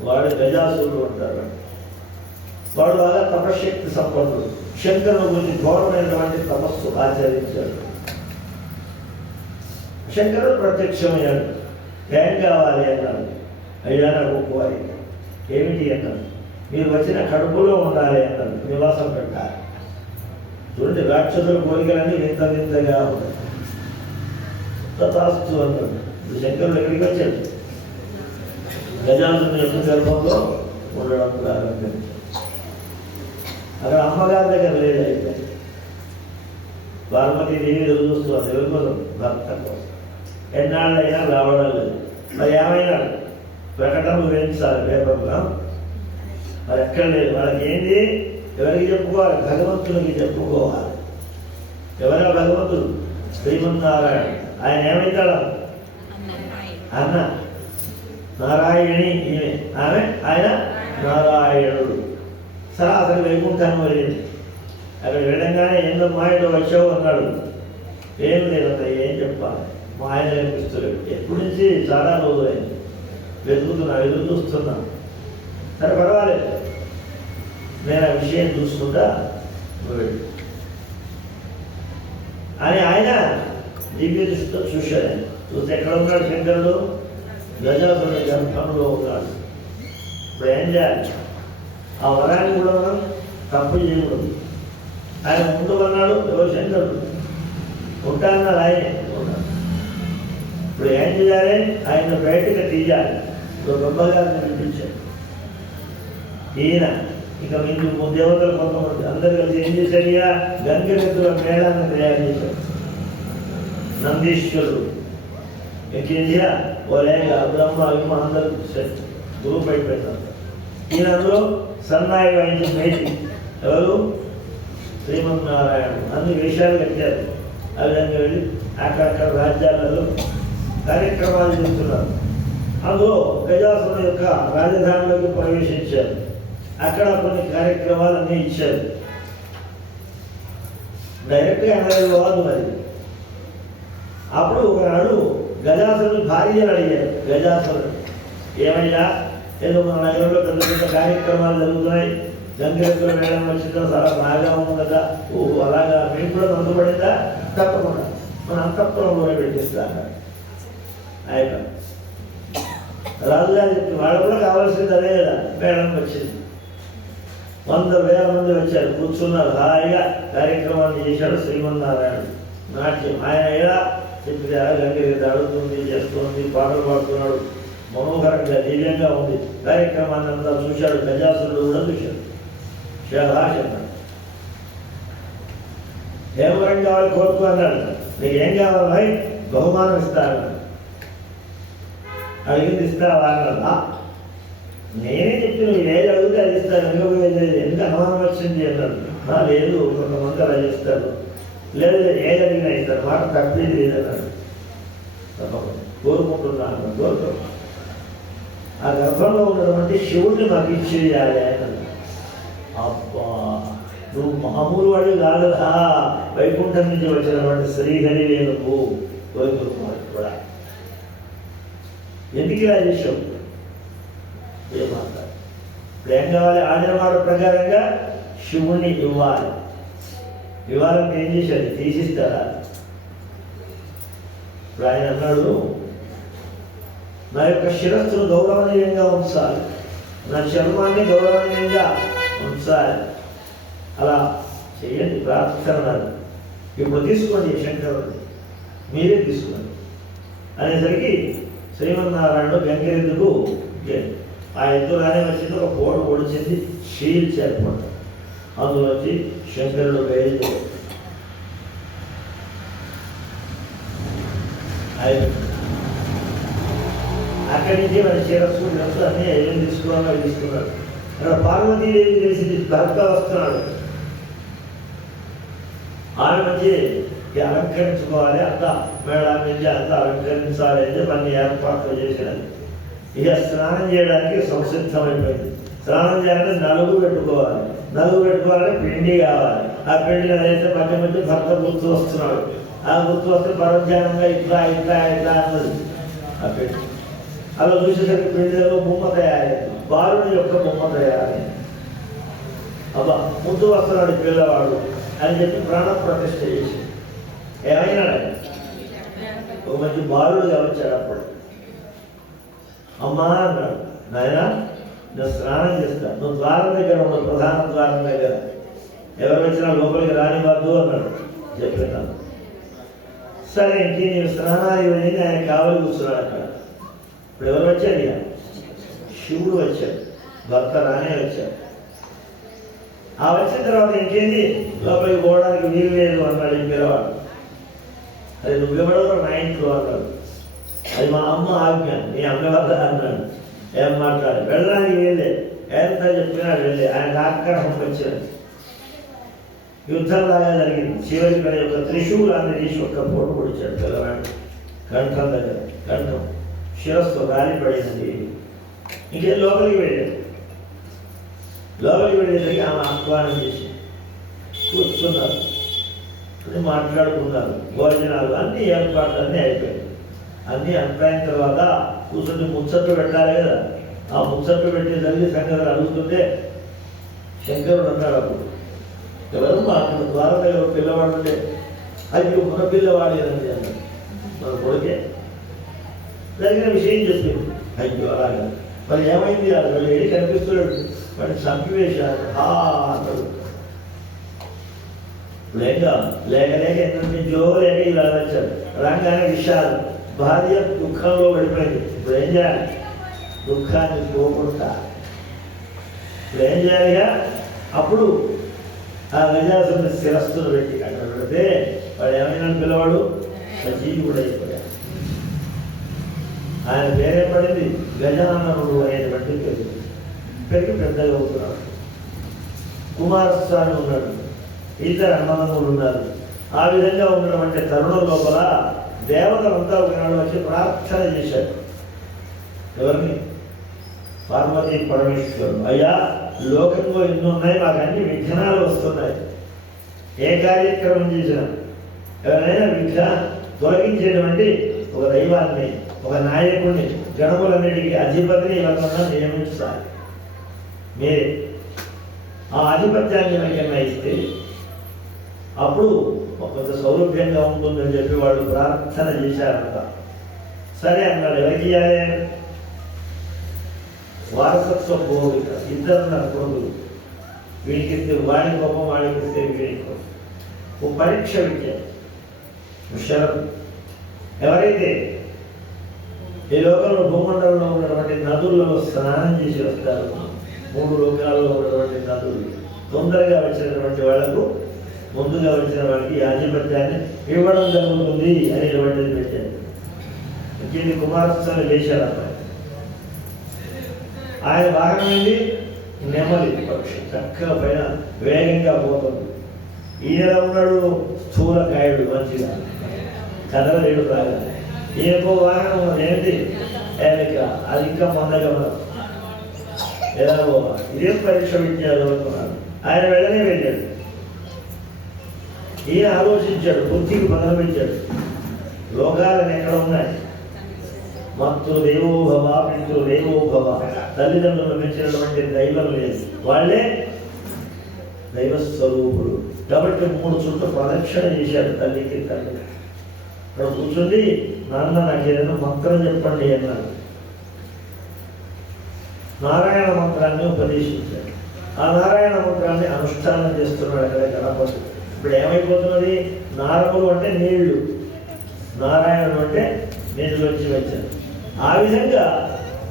వాడు గజాసురుడు అంటారు. వాడు బాగా తపశక్తి సంపన్నుడు. శంకరుడు గురించి ఘోరమైనటువంటి తపస్సు ఆచరించాడు. శంకరుడు ప్రత్యక్షమయ్యాడు. ఏం కావాలి అన్నాడు. అయ్యా నాకు కోరిక ఏమిటి అన్నాడు. మీరు వచ్చిన కడుపులో ఉండాలి అన్నాడు. నివాసం పెట్టాలి. చూడండి రాక్షసుల కోరికలన్నీ వింత వింతగా ఉన్నాయి. తథాస్తు అన్నాడు. శంకరుడు ఎక్కడికి వచ్చాడు? గజాసుని యొక్క గర్భంలో ఉండడం ప్రారంభించాడు అక్కడ అమ్మగారి దగ్గర లేదు అయితే పార్వతీ దేవి ఎదురు చూస్తున్నారు ఎవరి కోసం భర్త కోసం. ఎన్నాళ్ళైనా రావడం లేదు. మరి ఏమైనా ప్రకటనలు వేయించాలి పేపర్లో? మరి ఎక్కడ లేదు. వాళ్ళకి ఏంటి ఎవరికి చెప్పుకోవాలి? భగవంతునికి చెప్పుకోవాలి. ఎవరా భగవంతుడు? శ్రీమన్నారాయణ. ఆయన ఏమైతాడు? అన్న. నారాయణి ఈమె ఆమె ఆయన నారాయణుడు సరే అతను వైకుంఠాన్ని వెళ్ళింది అక్కడ వెళ్ళంగానే ఏందమ్మా ఇటు వచ్చావు అన్నాడు ఏం లేదంట ఏం చెప్పాలి మా ఆయన కనిపిస్తలేడు ఎప్పటి నుంచి చాలా రోజులైంది వెతుకుతున్నా ఎదురు చూస్తున్నా సరే పర్వాలేదు నేను ఆ విషయం చూసుకుంటా నువ్వు అని ఆయన దివ్య దృష్టితో చూశాను చూస్తే ఎక్కడ ఉన్నాడు శంకరుడు గజాసురుడి గ్రంథంలో ఉన్నాడు ఇప్పుడు ఏం చేయాలి ఆ వరాన్ని కూడా మనం తప్పు చేయకూడదు. ఆయన ముందు అన్నాడు ఎవరు శంకరుడు ఉంటానన్నాడు ఆయనే ఇప్పుడు ఏం చేయాలి ఆయన బయటకు తీయాలి. ఇప్పుడు బ్రహ్మగారిని వినిపించాడు ఈయన ఇక మీకు దేవతలు కొంతమంది అందరు కలిసి ఏం చేశాడియా ఇక గంగరెద్దుల మేళాన్ని తయారు చేశాడు నందీశ్వరుడు. ఇంకేంటియా ఓ లేక బ్రహ్మ విమ్మ అందరూ సెట్. గ్రూప్ అయిపోయినారు ఈయన అందులో సన్నాయి వైద్య మేటి. ఎవరు? శ్రీమన్నారాయణ అన్ని వేషాలు కట్టారు. ఆ విధంగా వెళ్ళి అక్కడక్కడ రాజ్యాలలో కార్యక్రమాలు చేస్తున్నారు. అందులో గజాసుల యొక్క రాజధానిలోకి ప్రవేశించారు. అక్కడ కొన్ని కార్యక్రమాలన్నీ ఇచ్చారు. డైరెక్ట్గా ఎనభై కాదు మరి. అప్పుడు ఒకనాడు గజాసురుడు భార్యను అడిగాడు. గజాసురుడు ఏమయ్యా ఏదో మన నగరంలో పెద్ద పెద్ద కార్యక్రమాలు జరుగుతున్నాయి. గంగరెద్దుల మేడం వచ్చిందో చాలా బాగా ఉంది కదా ఓ అలాగా? మీకు కూడా తొందరపడిందా తప్పకుండా. మన అంతఃపురంలోనే పెట్టిస్తా అన్నాడు ఆయన రాజుగారు చెప్పి వాళ్ళు కూడా కావాల్సింది అదే కదా మేడం వచ్చింది వంద వేల మంది వచ్చారు. కూర్చున్నారు. హాయిగా కార్యక్రమాన్ని చేశాడు శ్రీమన్నారాయణ నాట్యం. ఆయన ఎలా చెప్పిదా గంగిరెద్ది అడుగుతుంది చేస్తుంది పాటలు పాడుతున్నాడు. మనోహరంగా దివ్యంగా ఉంది. కార్యక్రమాన్ని అంతా చూశాడు. గజాసురుడు కూడా చూశాడు. శభాష్ ఏమరం కావాలి కోరుకు అన్నాడు నీకు ఏం కావాలి బహుమానం ఇస్తాను అడిగింది ఇస్తావా అన్నాడు. నేనే చెప్పి నువ్వు ఏది అడిగితే అది ఇస్తాను. ఎందుకు ఎందుకు అనుమానం వచ్చింది అన్నాడు. లేదు కొంతమంది అలా చేస్తారు. లేదు ఏదైనా ఇద్దరు మాట తప్పేది లేదన్నాడు తప్పకుండా. కోరుకుంటున్నాను అన్నాడు. ఆ గర్భంలో ఉన్నటువంటి శివుడిని మాకు ఇచ్చేయాలి ఆయన అబ్బా నువ్వు మామూలు వాడు కాదురా. వైకుంఠం నుంచి వచ్చినటువంటి శ్రీహరి నువ్వు కోరుకున్నాడు కూడా. ఎందుకు ఇలా చేసావు ఏమంటారు ఇప్పుడు ఏం కావాలి ఆదినమాట ప్రకారంగా శివుణ్ణి ఇవ్వాలి. ఇవ్వాలంటే ఏం చేశాడు? తీసిస్తారా? ఇప్పుడు ఆయన అన్నాడు నా యొక్క శిరస్సును గౌరవనీయంగా ఉంచాలి. నా చర్మాన్ని గౌరవనీయంగా ఉంచాలి. అలా చేయండి ప్రార్థన ఇప్పుడు తీసుకోండి శంకరుడు మీరే తీసుకోండి. అనేసరికి శ్రీమన్నారాయణుడు గంగిరెద్దుకు ఇచ్చాడు. ఆ ఎద్దులానే వచ్చింది ఒక బోర్డు పొడిచింది షీల్ చేరపడ్డ అందులో వచ్చి శంకరుడు వేలు అక్కడి నుంచి మన శిరస్సు డ్రెస్సు అన్ని అయ్యం తీసుకున్నారో అవి తీసుకున్నారు అక్కడ పార్వతీదేవి తెలిసింది భర్త వస్తున్నాడు. ఆమె వచ్చి అలంకరించుకోవాలి అంత మేడం నుంచి అంత అలంకరించాలి అని మళ్ళీ ఏర్పాట్లు చేసినది ఇక స్నానం చేయడానికి సంసిద్ధమైపోయింది. స్నానం చేయాలంటే నలుగు పెట్టుకోవాలి. నలుగు పెట్టుకోవాలంటే పిండి కావాలి. ఆ పిండి అదైతే మధ్య మధ్య భర్త గుర్తు వస్తున్నాడు. ఆ గుర్తు వస్తే పరోధ్యానంగా ఇట్లా ఇట్లా ఇట్లా అన్నది. ఆ పిండి అలా చూసేసరికి పిండిలో బొమ్మ తయారు బాలుడి యొక్క బొమ్మ తయారు అబ్బా ముందు వస్తున్నాడు పిల్లవాడు అని చెప్పి ప్రాణ ప్రతిష్ట చేసి ఏమైనా? ఒక మంచి బాలుడు వచ్చాడు అప్పుడు. అమ్మా అన్నాడు. నాయనా నేను స్నానం చేస్తాను నువ్వు ద్వారం దగ్గర ఉండవు ప్రధాన ద్వారం దగ్గర. ఎవరు వచ్చినా లోపలికి రానివ్వద్దు అన్నాడు. చెప్పినాను సరే ఇంటి నేను స్నానాలు ఇవన్నీ ఆయన కావాలి కూర్చున్నాడు అక్కడ. ఇప్పుడు ఎవరు వచ్చారు ఇక? శివుడు వచ్చాడు. భర్త రానే వచ్చాడు. ఆ వచ్చిన తర్వాత ఇంకేంది? లోపలికి పోవడానికి వీలు లేదు అన్నాడు ఈ పిల్లవాడు. అది నువ్వెవడో నా ఇంట్లో అన్నాడు. అది మా అమ్మ ఆజ్ఞ నీ అమ్మ వద్ద అన్నాడు. ఏం మాట్లాడు వెళ్ళడానికి వెళ్ళే ఎంత చెప్పినాడు వెళ్ళి ఆయన ఆగ్రహం వచ్చాడు. యుద్ధం లాగా జరిగింది. చివరికి వాడి యొక్క త్రిశూలాన్ని తీసి ఒక్క పోటు పొడిచాడు పిల్లవాడు కంఠం దగ్గర కంఠం. శిరస్సు గాలి పడింది. ఇంకే లోపలికి వెళ్ళాడు. లోపలికి వెళ్ళేసరికి ఆమె ఆహ్వానం చేసి కూర్చున్నారు. అని మాట్లాడుకున్నారు. భోజనాలు అన్ని ఏర్పాట్లు అన్నీ అయిపోయాయి. అన్నీ అయిపోయిన తర్వాత కూర్చొని ముచ్చట్లు పెట్టాలి కదా. ఆ ముచ్చట్లు పెట్టేసరికి సంగతి అడుగుతుంటే శంకరుడు అన్నాడు అప్పుడు ఎవరు మాట్లాడు ద్వారా దగ్గర పిల్లవాడు ఉంటే అయ్యో మన పిల్లవాడు ఏదండి అన్నాడు. మన కొడుకే? జరిగిన విషయం చెప్పింది అయ్యో అలాగే. మరి ఏమైంది? అది వాళ్ళు ఏడి కనిపిస్తున్నాడు? వాడి చంపివేశారు. హా అన్నాడు. లేక లేక లేక ఎన్నో జో లేక ఇలా వచ్చాడు. రాగానే విషయాలు భార్య దుఃఖంలో పడిపోయింది. ఇప్పుడు ఏం చేయాలి దుఃఖాన్ని పోకుండా ఇప్పుడు ఏం చేయాలిగా అప్పుడు ఆ గజాసుని శిరస్సును పెట్టి అక్కడ పెడితే వాడు ఏమైనా పిల్లవాడు సజీవుడు అయిపోయాడు. ఆయన పేరే పడింది గజాననుడు అనేటువంటి పేరు పెరిగి పెద్దగా అవుతున్నాడు. కుమారస్వామి ఉన్నాడు. ఇద్దరు అన్నదమ్ములు ఉన్నారు. ఆ విధంగా ఉండడం అంటే తరుణ లోపల దేవతలంతా ఒకనాడు వచ్చి ప్రార్థన చేశారు. ఎవరిని? పార్వతి పరమేశ్వరుడు అయ్యా లోకంలో ఎన్ని ఉన్నాయి మాకు అన్ని విఘ్నాలు వస్తున్నాయి. ఏ కార్యక్రమం చేసినా? ఎవరైనా విఘ్న తొలగించేటువంటి ఒక దైవాన్ని ఒక నాయకుడిని గణములన్నిటికీ అధిపతిని ఎవరన్నా నియమించాలి. మీరే. ఆ ఆధిపత్యాన్ని ఎవరికైనా ఇస్తే అప్పుడు కొంత సౌలభ్యంగా ఉంటుందని చెప్పి వాళ్ళు ప్రార్థన చేశారంట. సరే అన్నాడు ఎవరికి ఇవ్వాలి వారసత్వ భోగిక ఇద్దరు నా కొడుకులు వీడికి వాడి గొప్ప వాడికిస్తే వీడి ఓ పరీక్ష విద్య విషయం ఎవరైతే ఈ లోకంలో భూమండలంలో ఉన్నటువంటి నదుల్లో స్నానం చేసి వస్తారు మూడు లోకాల్లో ఉన్నటువంటి నదులు తొందరగా వచ్చినటువంటి వాళ్ళకు ముందుగా వచ్చిన వారికి ఆధిపత్యాన్ని ఇవ్వడం జరుగుతుంది అనేటువంటిది పెట్టారు. దీన్ని కుమారస్వామి చేశారు అబ్బాయి ఆయన భాగమైంది నెమ్మది పక్షి. చక్కగా పైన వేగంగా పోతుంది. ఈయన ఉన్నాడు స్థూలకాయుడు మంచిగా. కదలలేడు బాగా. ఏకో వాహనం ఏంటి ఏమిక? అది ఇంకా మందగా ఉన్నది ఎలా పోవాలి ఇదేం పరీక్ష విద్యాలు అనుకున్నాను ఆయన వెళ్ళనే వెళ్ళాడు. ఈయన ఆలోచించాడు? బుద్ధికి మొదలుపెట్టాడు లోకాలను ఎక్కడ ఉన్నాయి? మత్తు దేవో భవ పితృ దేవో భవ. తల్లిదండ్రులు పెంచినటువంటి దైవం లేదు. వాళ్ళే దైవ స్వరూపుడు కాబట్టి మూడు చుట్టూ ప్రదక్షిణ చేశాడు తల్లికి తల్లి ఇక్కడ కూర్చుండి నాన్న నాకు ఏదైనా మంత్రం చెప్పండి అన్నాడు. నారాయణ మంత్రాన్ని ఉపదేశించాడు. ఆ నారాయణ మంత్రాన్ని అనుష్ఠానం చేస్తున్నాడు అక్కడ గణపతి. ఇప్పుడు ఏమైపోతున్నది నారములు అంటే నీళ్ళు. నారాయణుడు అంటే నీళ్ళు వచ్చి వచ్చారు ఆ విధంగా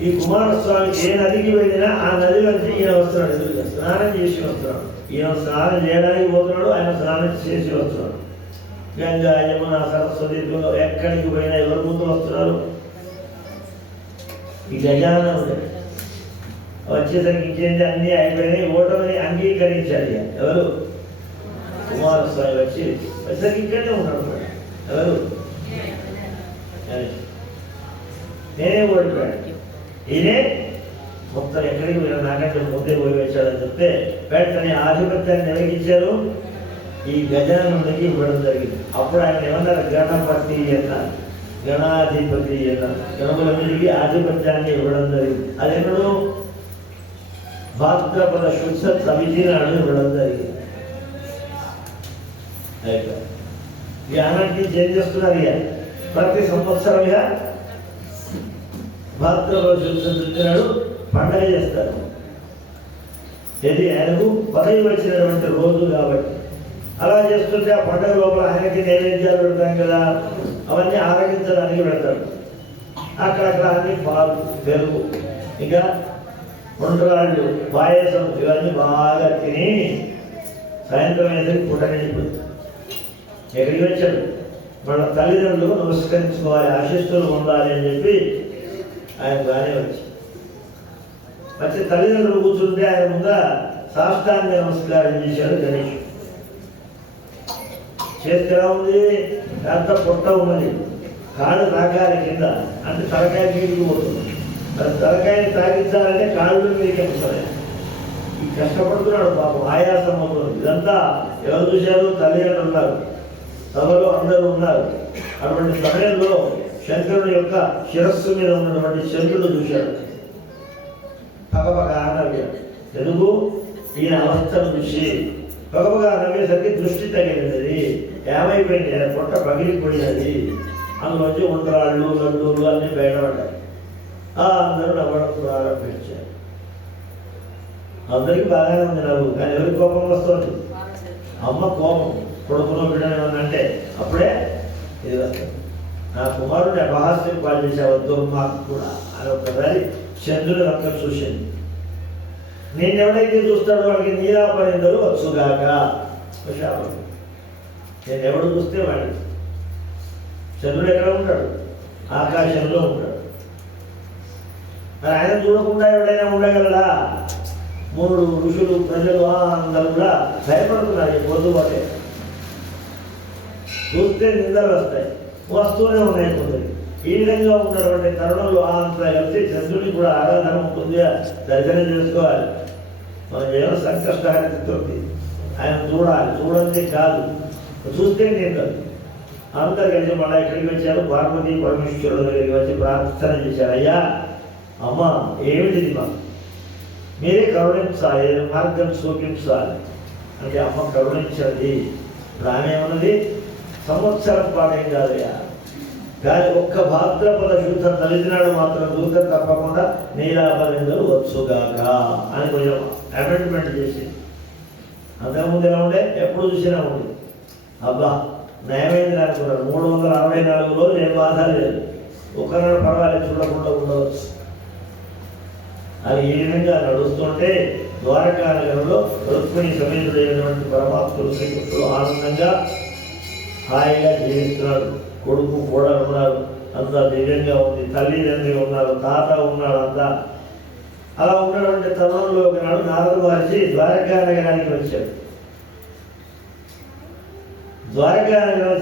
ఈ కుమారస్వామి ఏ నదికి వెళ్ళినా ఆ నదిలోంచి ఈయన వస్తున్నాడు. ఎదురుగా స్నానం చేసి వస్తున్నాడు. ఈయన స్నానం చేయడానికి పోతున్నాడు ఆయన స్నానం చేసి వస్తున్నాడు. గంగా యమున సరస్వతి ఎక్కడికి పోయినా ఎవరు ముందు వస్తున్నారు ఈ గజాననుడే వచ్చేసరికి ఇచ్చేది అన్నీ అయిపోయినాయి. ఓటమిని అంగీకరించాలి ఇక. ఎవరు? కుమారస్వామి వచ్చి వచ్చేసరికి ఇక్కడనే ఉన్నాడు ఎవరు నేనే ఓడిపోయాడు ఈయనే మొత్తం ఎక్కడికి పోయినా నాకంటే ముందే పోయి వచ్చాడని చెప్తే వెంటనే ఆధిపత్యాన్ని నిలగించారు ఈ గజానందకి ఇవ్వడం జరిగింది. అప్పుడు ఆయన ఏమన్నారు? గణపతి అన్నారు గణాధిపతి అన్నారు గణములన్నిటికీ ఆధిపత్యాన్ని ఇవ్వడం జరిగింది. అది అదెప్పుడు భాద్రపద శుద్ధ సమితి నాడు ఇవ్వడం జరిగింది. ఇక ఆనాటి ఏం చేస్తున్నారు ఇక? ప్రతి సంవత్సరం ఇక భాద్రపద చూస్తున్నాడు పండగ చేస్తారు. ఇది ఆయనకు పదవి వచ్చినటువంటి రోజు కాబట్టి. అలా చేస్తుంటే ఆ పండగ లోపల ఆయనకి నైవేద్యాలు పెడతాం కదా అవన్నీ ఆరగించడానికి పెడతాడు అక్కడక్కడ అన్ని పాలు పెరుగు ఇంకా ఉండరాళ్ళు పాయసం ఇవన్నీ బాగా తిని సాయంత్రం అయితే పుట్ట నిండిపోతుంది. ఎక్కడికి మన తల్లిదండ్రులు నమస్కరించుకోవాలి ఆశిస్తులు ఉండాలి అని చెప్పి ఆయన బాగానే వచ్చి వచ్చి తల్లిదండ్రులు కూర్చుంటే ఆయన ముంద సాష్టాంగ నమస్కారం చేశాడు గణేష్. చేతి ఎలా ఉంది? అంత పొట్ట ఉన్నది? కాళ్ళు తాకాలి కింద. అంటే తలకాయ మీదకి పోతుంది. తలకాయని తాగించాలంటే కాళ్ళు మీదకి ఎక్కుతాయి ఈ కష్టపడుతున్నాడు పాపం ఆయాసం అవుతుంది ఇదంతా ఎవరు చూశారు? తల్లిదండ్రులు ఉన్నారు. సభలో అందరూ ఉన్నారు. అటువంటి సమయంలో శంకరుని యొక్క శిరస్సు మీద ఉన్నటువంటి చంద్రుడు చూశాడు. పగపగ నవ్వాడు ఎందుకు ఈయన అవస్థను చూసి పగపగ నవ్వేసరికి దృష్టి తగిలినది ఏమైపోయింది? ఆయన పొట్ట పగిలిపోయినది. అందులోంచి ఉండరాళ్ళు లడ్డూలు అన్నీ బయటపడ్డాయి. ఆ అందరూ నవ్వడం ప్రారంభించారు. అందరికీ బాగానే ఉంది నవ్వు కానీ ఎవరికి కోపం వస్తుంది? అమ్మ కోపం. కొడుకులో బిడ్డను అంటే అప్పుడే ఇది నా కుమారుడు అపహాస్యం పాలు చేసావు దుర్మార్గు కూడా. అని ఒకసారి చంద్రుడు రక్తం చూసింది. నేను ఎవడైతే చూస్తాడో వాడికి నీరాపరిందరూ వచ్చుగాక ఒక శాపం. నేను ఎవడు చూస్తే వాడి చంద్రుడు ఎక్కడ ఉంటాడు? ఆకాశంలో ఉంటాడు. మరి ఆయన చూడకుండా ఎవడైనా ఉండగలడా? మూడు ఋషులు ప్రజలు అందరూ కూడా భయపడుతున్నారు ఈ పొద్దుబాటే చూస్తే నిందలు వస్తాయి. వస్తూనే ఉన్నాయి కొందరు ఈ విధంగా ఉన్నటువంటి తరుణంలో అంత కలిసి చంద్రుడికి కూడా ఆరాధన ఉంటుంది దర్శనం చేసుకోవాలి. మనం ఏమో సంకష్టహారితో ఆయన చూడాలి. చూడంతే కాదు. చూస్తే నిందలు అందరు కలిసి మళ్ళీ ఇక్కడికి వచ్చారు? పార్వతి పరమేశ్వరుడు దగ్గరికి వచ్చి ప్రార్థన చేశారు. అయ్యా అమ్మ ఏమిటిది మా మీరే కరుణించాలి మార్గం చూపించాలి. అంటే అమ్మ కరుణించండి. రానేమన్నది సంవత్సరం పాఠం కాదయ్యా. కానీ ఒక్క భాద్రపద శుద్ధ తల్లిదినాడు మాత్రం దూరం తప్పకుండా నీలాపరిందలు వచ్చుగాక అని కొంచెం అమెండ్మెంట్ చేసి అంతకుముందు ఎలా ఉండే? ఎప్పుడు చూసినా ఉంది అబ్బా నయమైంది అనుకున్నాను మూడు వందల అరవై నాలుగు రోజులు ఏం బాధ లేదు ఒకనాడు పర్వాలేదు చూడకుండా ఉండవచ్చు. అది ఈ విధంగా నడుస్తుంటే ద్వారకా రుక్మిణి సమేతుడైనటువంటి పరమాత్ముడు శ్రీకృష్ణుడు ఆనందంగా హాయిగా జీవిస్తున్నాడు కొడుకు కూడా ఉన్నారు. అంతా ధైర్యంగా ఉంది. తల్లిదండ్రి ఉన్నారు. తాత ఉన్నాడు అంతా. అలా ఉన్నటువంటి తరుణంలో ఒకనాడు నారద మహర్షి ద్వారకా నగరానికి వచ్చాడు. ద్వారకా నగరం